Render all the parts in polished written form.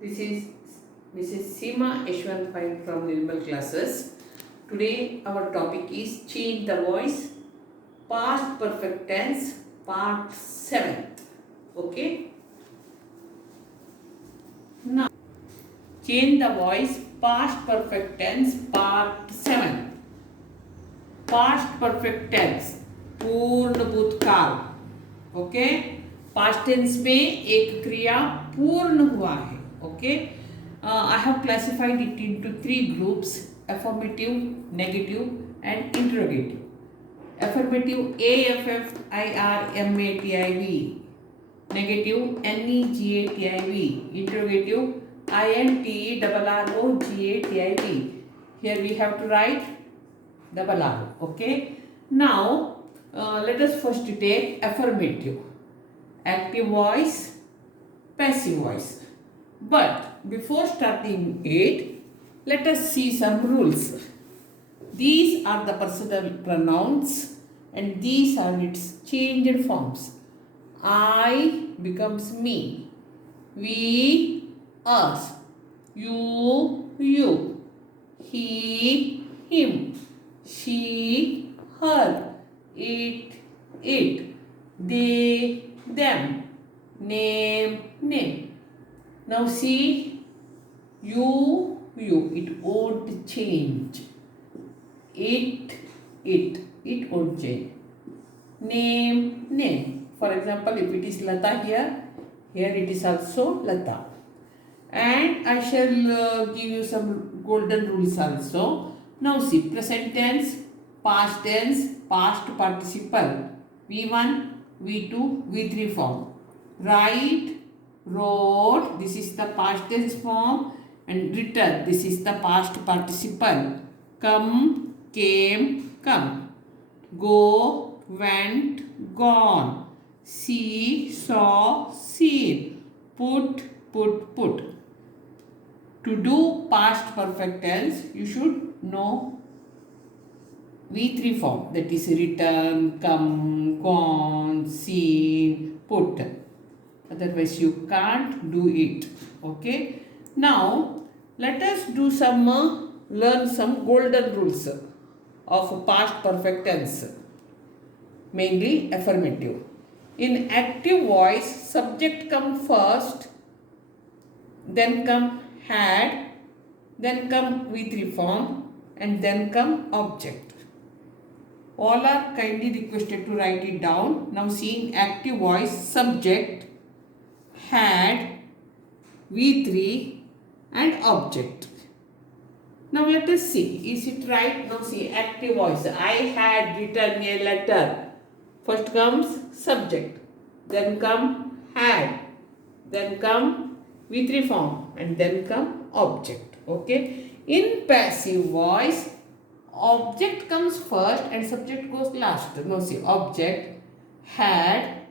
This is Mrs. Seema Yashwant Pai from Nirmal Classes. Today our topic is Change the Voice, Past Perfect Tense, Part 7. Okay? Now, Change the Voice, Past Perfect Tense, Part 7. Past Perfect Tense, पूर्ण भूतकाल. Okay, past tense में एक क्रिया पूर्ण हुआ है. Okay, I have classified it into 3 groups: affirmative, negative and interrogative. Affirmative: AFFIRMATIV, negative NEGATIV, interrogative INTERROGATIV. Here we have to write double R. Okay, now let us first take affirmative. Active voice, passive voice. But before starting it, let us see some rules. These are the personal pronouns and these are its changed forms. I becomes me, we, us, you, you, he, him, she, her, it, they, them, name, name. Now see, you, it won't change. It won't change. Name. For example, if it is Lata here it is also Lata. And I shall give you some golden rules also. Now see, present tense, past tense, past participle, V1, V2, V3 form. Write, wrote, this is the past tense form, and return, this is the past participle. Come, came, come. Go, went, gone. See, saw, seen. Put. To do past perfect tense, you should know V3 form, that is return, come, gone, seen, put. Otherwise you can't do it. Okay, now let us do some learn some golden rules of past perfect tense, mainly affirmative. In active voice, subject come first, then come had, then come V3 form, and then come object. All are kindly requested to write it down. Now see, in active voice, subject, had, V3 and object. Now let us see, is it right? Now see, active voice, I had written a letter. First comes subject, then come had, then come V3 form, and then come object. Okay, in passive voice, object comes first and subject goes last. Now see, object, had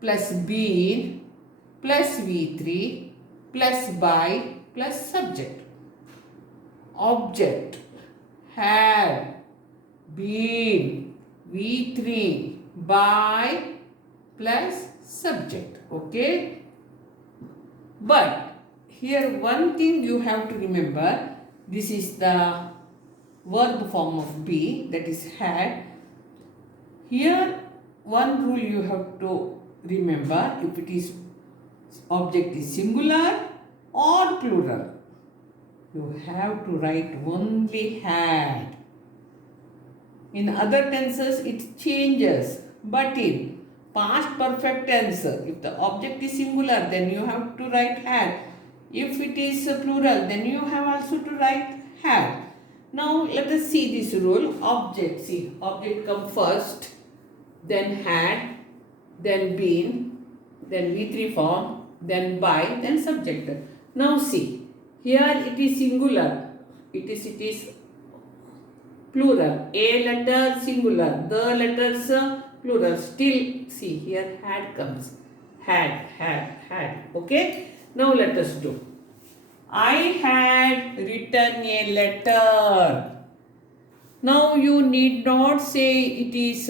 plus been plus V3 plus by plus subject. Object, had, been, V3 by plus subject. Okay, but here one thing you have to remember, this is the verb form of be, that is had. Here one rule you have to remember, if it is object is singular or plural, you have to write only had. In other tenses it changes, but in past perfect tense, if the object is singular, then you have to write had. If it is plural, then you have also to write had. Now let us see this rule. Object, see, object come first, then had, then been, then V3 form, then by, then subject. Now see, here it is singular, it is plural, a letter singular, the letters plural. Still see, here had comes, had. Okay, now let us do. I had written a letter. Now you need not say it is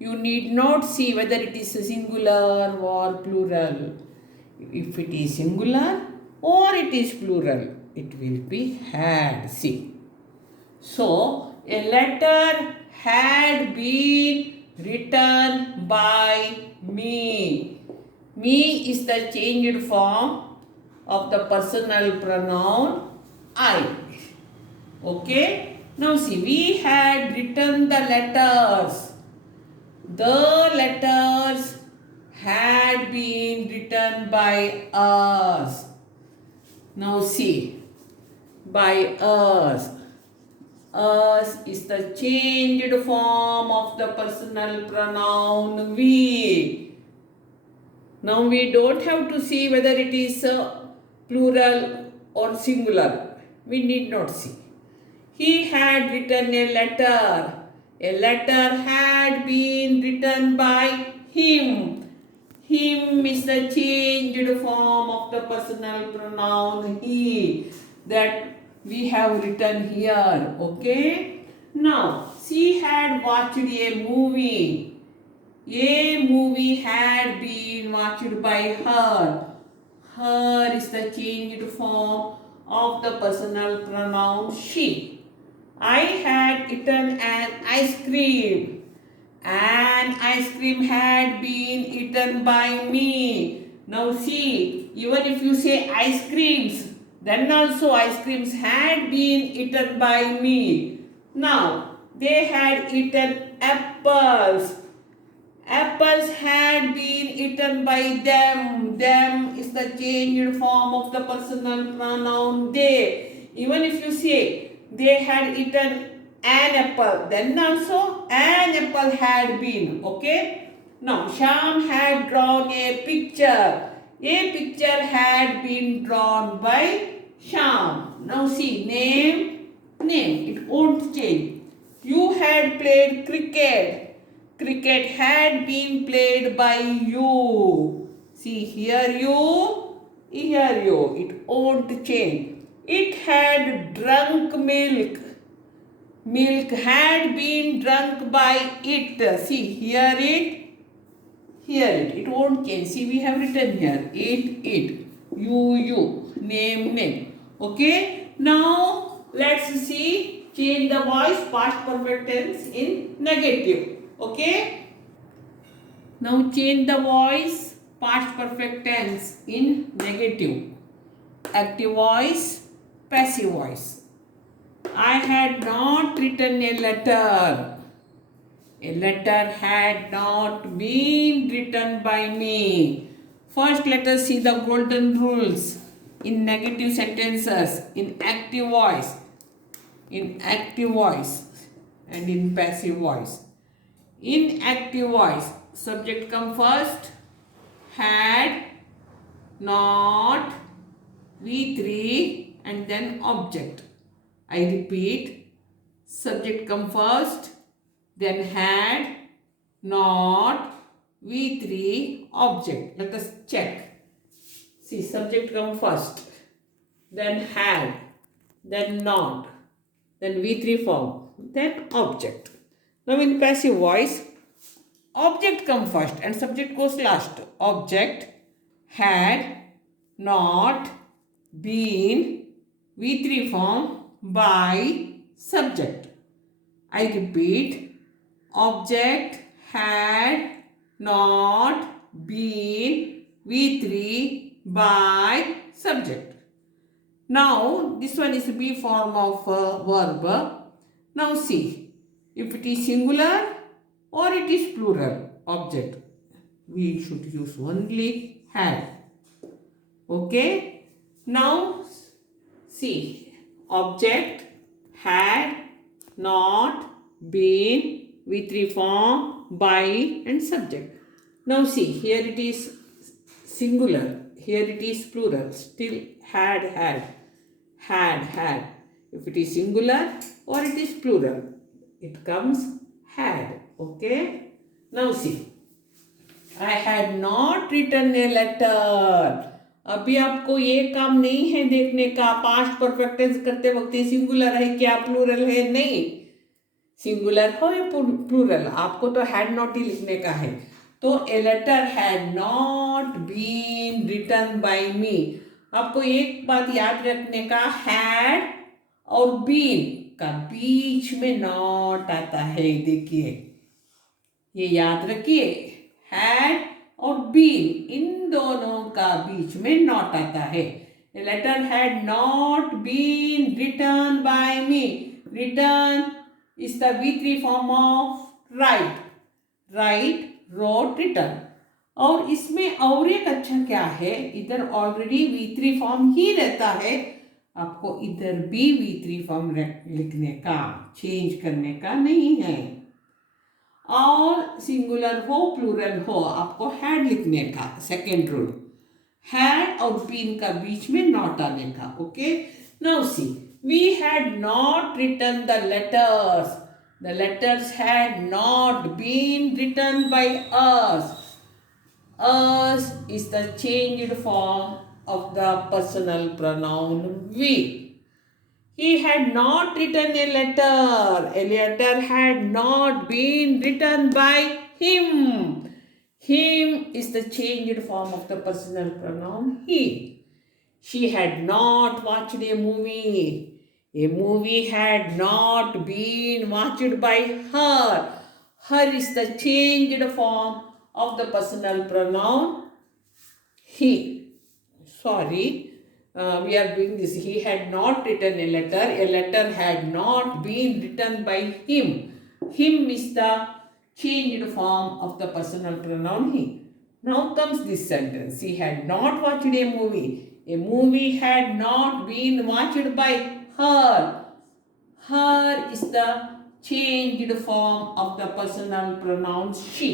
you need not see whether it is a singular or plural. If it is singular, or it is plural, it will be had. See. So, a letter had been written by me. Me is the changed form of the personal pronoun I. Okay. Now see, we had written the letters. The letters had been written by us. Now see, by us. Us is the changed form of the personal pronoun we. Now we don't have to see whether it is plural or singular. We need not see. He had written a letter. A letter had been written by him. Him is the changed form of the personal pronoun he that we have written here. Okay. Now, she had watched a movie. A movie had been watched by her. Her is the changed form of the personal pronoun she. I had eaten an ice cream. An ice cream had been eaten by me. Now see, even if you say ice creams, then also ice creams had been eaten by me. Now, they had eaten apples. Apples had been eaten by them. Them is the changed form of the personal pronoun they. Even if you say they had eaten an apple, then also an apple had been. Okay. Now, Sham had drawn a picture. A picture had been drawn by Sham. Now see, name. It won't change. You had played cricket. Cricket had been played by you. See, here you. It won't change. It had drunk milk. Milk had been drunk by it. See, here it. It won't change. See, we have written here. It. You. Name. Okay. Now, let's see. Change the voice past perfect tense in negative. Okay. Now, change the voice past perfect tense in negative. Active voice, passive voice. I had not written a letter. A letter had not been written by me. First, let us see the golden rules in negative sentences, in active voice, and in passive voice. In active voice, subject come first, had, not, V3, and then object. I repeat, subject come first, then had, not, V3, object. Let us check. See, subject come first, then had, then not, then V3 form, then object. Now in passive voice, object come first and subject goes last. Object, had, not, been, V3 form by subject. I repeat, object, had, not, been, V3 by subject. Now, this one is B form of verb. Now see, if it is singular or it is plural object, we should use only had. Okay. Now, see, object, had, not, been, V3 form, by, and subject. Now see, here it is singular, here it is plural, still had. If it is singular or it is plural, it comes had. Okay. Now see, I had not written a letter. अभी आपको ये काम नहीं है देखने का past perfect tense करते वक्त ये सिंगुलर है क्या प्लूरल है, नहीं, सिंगुलर हो या प्लूरल, आपको तो हैड नॉट ही लिखने का है. तो a letter had not been written by me. आपको एक बात याद रखने का, हैड और बीन का बीच में नॉट आता है, देखिए ये याद रखिए, हैड और बीन इन दोनों का बीच में नॉट आता है। The letter had not been written by me. Written is the V3 form of write. Write, wrote, written. और इसमें और एक अच्छा क्या है, इधर ऑलरेडी V3 फॉर्म ही रहता है, आपको इधर भी V3 फॉर्म लिखने का, चेंज करने का नहीं है। और सिंगुलर हो प्लूरल हो, आपको हैड लिखने का, सेकेंड रूल, हैड और बीन का बीच में नॉट आने का। Okay, now see, we had not written the letters, the letters had not been written by us. Us is the changed form of the personal pronoun we. He had not written a letter. A letter had not been written by him. Him is the changed form of the personal pronoun he. She had not watched a movie. A movie had not been watched by her. Her is the changed form of the personal pronoun he. Sorry, we are doing this. He had not written a letter. A letter had not been written by him. Him is the changed form of the personal pronoun he. Now comes this sentence. He had not watched a movie. A movie had not been watched by her. Her is the changed form of the personal pronoun she.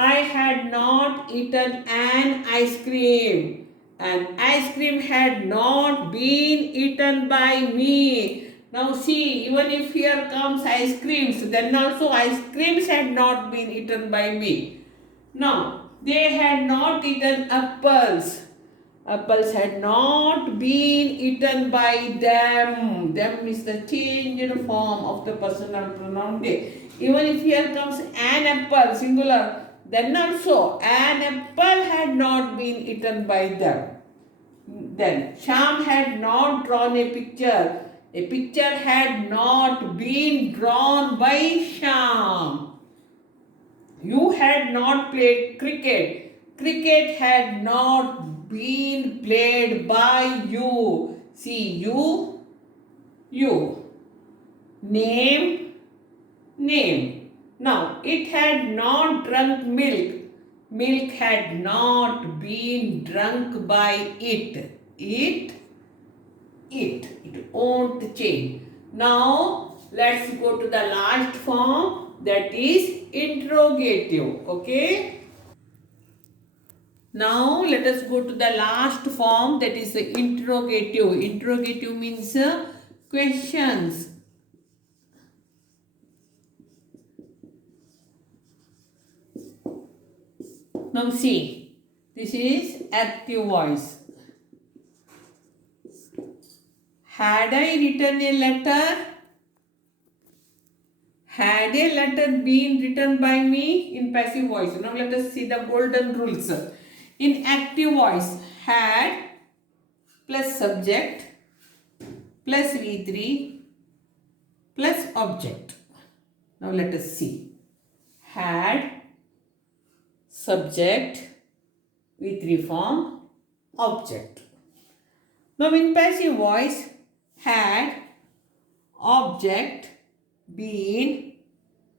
I had not eaten an ice cream. An ice cream had not been eaten by me. Now see, even if here comes ice creams, then also ice creams had not been eaten by me. Now, they had not eaten apples. Apples had not been eaten by them. Them is the changed form of the personal pronoun they. Even if here comes an apple, singular, then also an apple had not been eaten by them. Then Sham had not drawn a picture. A picture had not been drawn by Sham. You had not played cricket. Cricket had not been played by you. See, you. Name, name. Now, it had not drunk milk. Milk had not been drunk by it. It won't change. Now, let's go to the last form, that is interrogative. Okay. Now, let us go to the last form, that is the interrogative. Interrogative means questions. Now see, this is active voice. Had I written a letter? Had a letter been written by me? In passive voice. Now let us see the golden rules. In active voice, had plus subject plus V3 plus object. Now let us see. Had, subject, V3 form, object. Now in passive voice, had, object, been,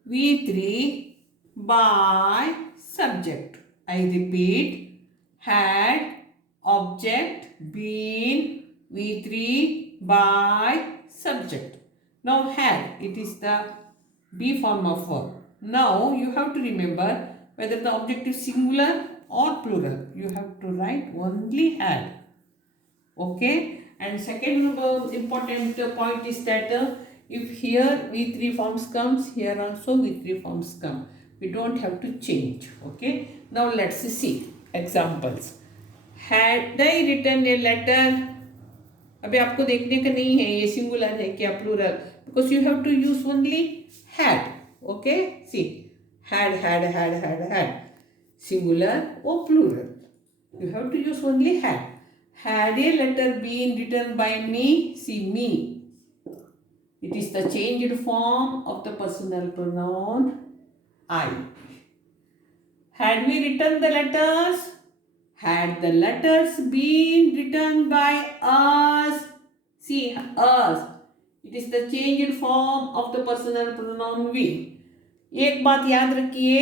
V3 by subject. I repeat, had, object, been, V3 by subject. Now had, it is the B form of verb. Now you have to remember whether the object is singular or plural. You have to write only had. Okay. And second important point is that if here V3 forms comes, here also V3 forms come. We don't have to change. Okay. Now let's see examples. Had I written a letter? अभी आपको देखने का नहीं है ये singular है क्या plural, because you have to use only had. Okay. See, had, singular or plural. You have to use only had. Had a letter been written by me, see me. It is the changed form of the personal pronoun I. Had we written the letters? Had the letters been written by us? See, us. It is the changed form of the personal pronoun we. एक बात याद रखिए,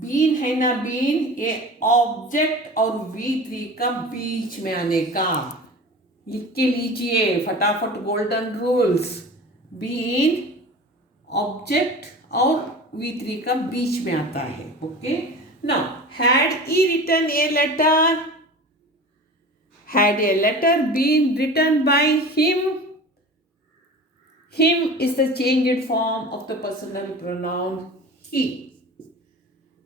been है ना been, ये object और V3 का बीच में आने का। लिख के लीजिए फटाफट गोल्डन रूल्स। बीन ऑब्जेक्ट और V3 का बीच में आता है। Okay, now had he written a letter? Had a letter been written by him? Him is the changed form of the personal pronoun he.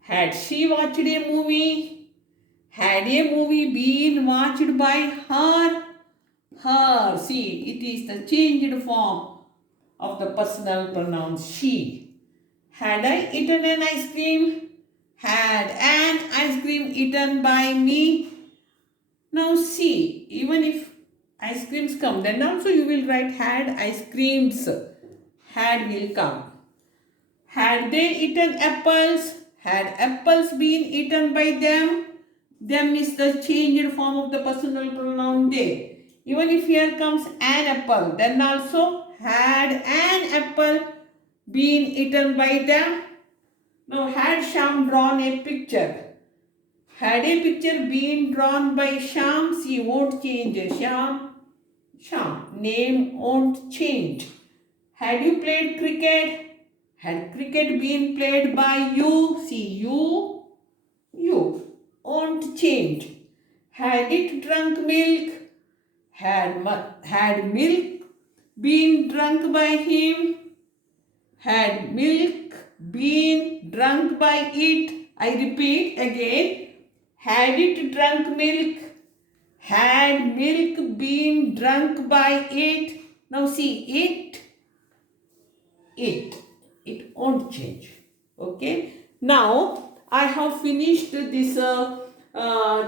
Had she watched a movie? Had a movie been watched by her? Her. See, it is the changed form of the personal pronoun she. Had I eaten an ice cream? Had an ice cream eaten by me? Now see, even if ice creams come, then also you will write had ice creams. Had will come. Had they eaten apples? Had apples been eaten by them? Them is the changed form of the personal pronoun they. Even if here comes an apple, then also had an apple been eaten by them? Now had Sham drawn a picture? Had a picture been drawn by Sham, she won't change. Sham. Name won't change. Had you played cricket? Had cricket been played by you? See, you won't change. Had it drunk milk? Had milk been drunk by him? Had milk been drunk by it? I repeat again. Had it drunk milk? Had milk been drunk by it? Now see, it won't change. Okay. Now I have finished this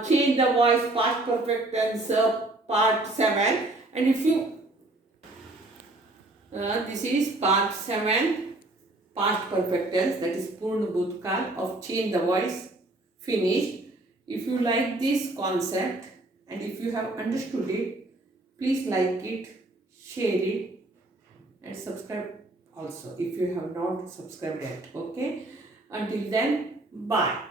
change the voice past perfect tense part 7, and if you this is part 7 past perfect tense, that is Purna Bhutkal of change the voice, finished. If you like this concept and if you have understood it, please like it, share it and subscribe also if you have not subscribed yet. Okay. Until then, bye.